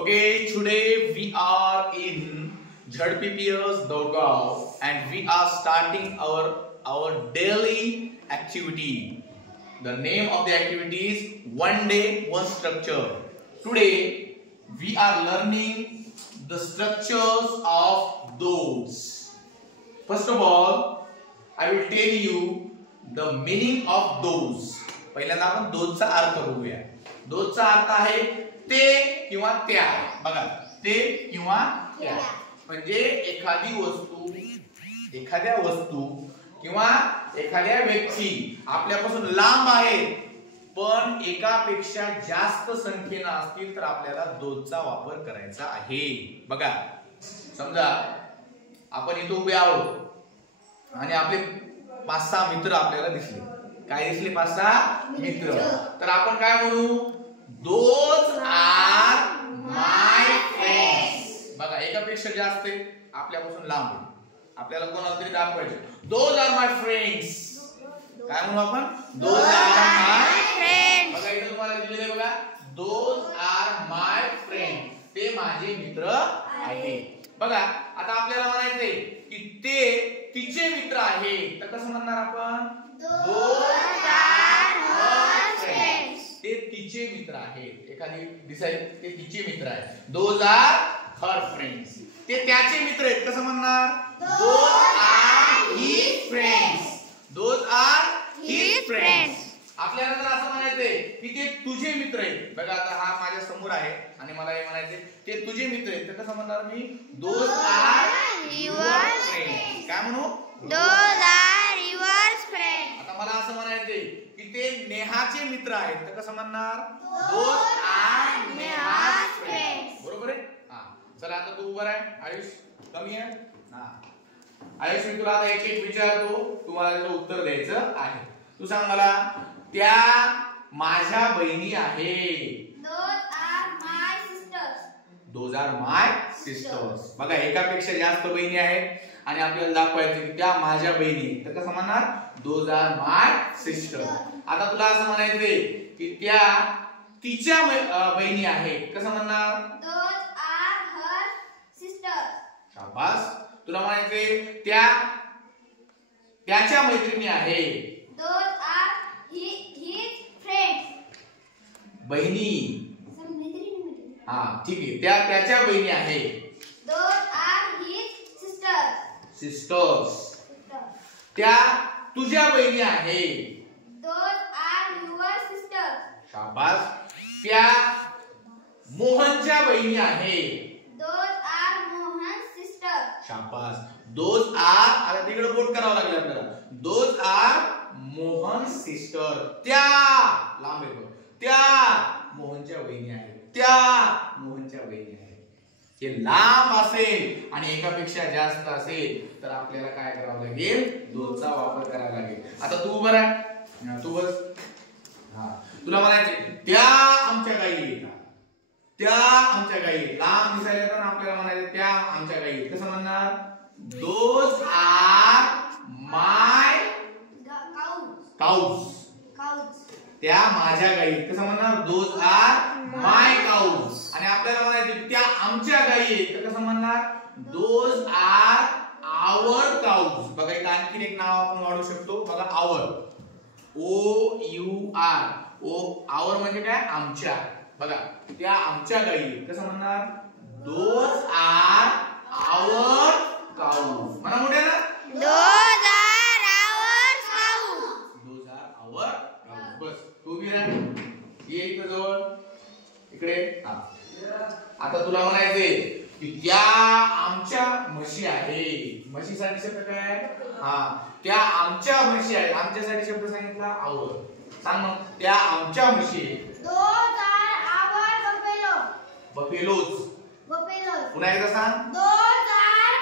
Okay, today we are in ZPPS Dorgaon and we are starting our daily activity. The name of the activity is One Day One Structure. Today we are learning the structures of those. First of all, I will tell you the meaning of those. पहिल्यांदा आपण दोजचा अर्थ बघूया. दोजचा अर्थ आहे ते किंवा त्या. बघा, ते किंवा त्या म्हणजे एखाद्या वस्तू किंवा एखाद्या व्यक्ती आपल्यापासून लांब आहेत पण एकापेक्षा जास्त संख्येने असतील तर आपल्याला दोजचा वापर करायचा आहे. बघा, समजा आपण इथे उभे आहोत आणि आपले 5-6 मित्र आपल्याला दिसले. काय दिसले? 5-6 मित्र. तर आपण काय म्हणू? Those are my friends. बघा, एकापेक्षा जास्त आहे, आपल्यापासून लांब आहे, आपल्याला कोणाला तरी दाखवायचे. Those are my friends. काय म्हणू आपण? Those are my friends. बघा, इथे तुम्हाला दिलेले बघा, दोज आर माय फ्रेंड्स. ते माझे मित्र आहेत. बघा, आता आपल्याला म्हणायचंय की ते तिचे मित्र आहेत. तर कसं म्हणणार आपण? Those are her friends. ते तिचे मित्र आहेत. एखादी दिसाय ते तिचे मित्र आहेत. Those are her friends. ते त्याचे मित्र आहेत. कसं म्हणणार? Those are his friends. Those are his friends. आपल्याला तर असं म्हणायचंय की ते तुझे मित्र आहेत. बघा, आता हा माझ्या समोर आहे आणि मला हे म्हणायचंय ते तुझे मित्र आहेत. तर कसं म्हणणार मी? Those are your friends. काय म्हणू? Those are your friends. आता मला असं म्हणायचंय की ते नेहाचे मित्र आहेत. तर कसं म्हणणार? Those are Neha's friends. बरोबर आहे? हा, चला आता तू उभा आहे. आयुष कमी आहे. हा, आयुष, मी तुला आता एक एक विचारतो, तुम्हाला त्याचं उत्तर द्यायचं आहे. तू सांग मला, त्या माझ्या बहिणी आहेत. Those are my sisters. Those are my sisters. बघा, एकापेक्षा जास्त बहिणी आहेत आणि आपल्याला दाखवायचं की त्या माझ्या बहिणी. तर कसं म्हणणार? Those are my sister. आता तुला असं म्हणायचंय की त्या तिच्या बहिणी आहेत. कसं म्हणणार? Those are her sisters. शाबास. तुला म्हणायचंय त्याच्या मैत्रिणी आहेत. Those are his friends. बहिणी. हा, ठीक आहे. त्याच्या बहिणी आहेत. Those are his sisters. Sisters. त्या तुझ्या बहिणी आहेत. Those are your sisters. शाबास. त्या मोहनच्या बहिणी आहेत. Those are Mohan sisters. शाबास. दोज आर, आता तिकडे बोट करावं लागलं आपल्याला. Those are Mohan sister. त्या लांब येतो. त्या मोहनच्या बहिणी आहेत. त्या मोहनच्या बहिणी आहेत. हे लांब असेल आणि एकापेक्षा जास्त असेल तर आपल्याला काय करावं लागेल? दोजचा वापर करावा लागेल. आता तू उभा राह. तू बस. हा, तुला म्हणायचं त्या आमच्या गायी आहेत. त्या आमच्या गायी. लांब दिसायला तर आपल्याला म्हणायचं त्या आमच्या गायी. कसं म्हणणार? Those are my cows. त्या माझ्या गायी. कसं म्हणणार? Those are my cows. आणि आपल्याला म्हणायचं त्या आमच्या गायी आहेत. तर कसं म्हणणार? Those are our cows. बघा, इथं आणखीन एक नाव आपण वाढवू शकतो. बघा, आवर. OUR. आवर म्हणजे काय? आमच्या. बघा, त्या आमच्या गायी. कसं म्हणणार? Those are our cows. म्हणा मोठ्या ना. Those are our cows. Those are our cows. बस, तू उभी राह. ये इकडे जवळ. इकडे. हा, आता तुला म्हणायचंय की त्या आमच्या म्हशी आहेत. म्हशीसाठी शब्द काय? हा, त्या आमच्या म्हशी आहेत. आमच्यासाठी शब्द सांगितला आवर. सांग मग, त्या आमच्या म्हशी आहेत. Those are our buffalo. Buffaloes. Buffaloes. पुन्हा एकदा सांग. Those are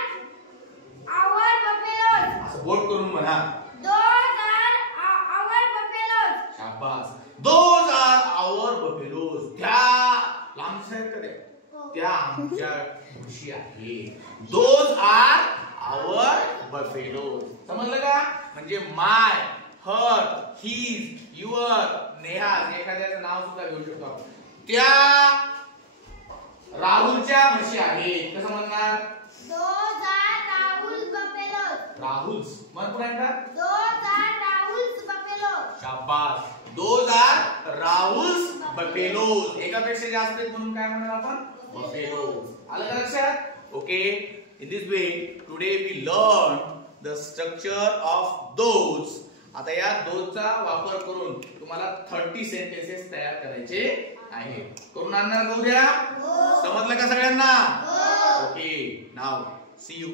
our buffaloes. असं बोट करून म्हणा. Those are our buffaloes. शाबास. Those are our buffaloes. त्या लांब साहेब का त्या आमच्या म्हशी आहेत. Those are our buffaloes. समजलं का? म्हणजे my, her, his, your, Neha, एखाद्याचं नाव सुद्धा घेऊ शकतो आपण. त्या राहुलच्या म्हशी आहेत. कसं म्हणणार? Those are Rahul's buffaloes. Rahul's मन पुन्हा एकदा. Those are Rahul's buffaloes. शाबास. Those are Rahul's buffaloes. एकापेक्षा जास्त आहेत म्हणून काय म्हणणार आपण? बफेलोज. आलं का लक्षात? Okay. In this way today we learn the structure of those. आता या दोजचा वापर करून तुम्हाला 30 सेंटेन्सेस तयार करायचे आहे. करून आणणार का उद्या? समजलं का सगळ्यांना? ओके. Now see you.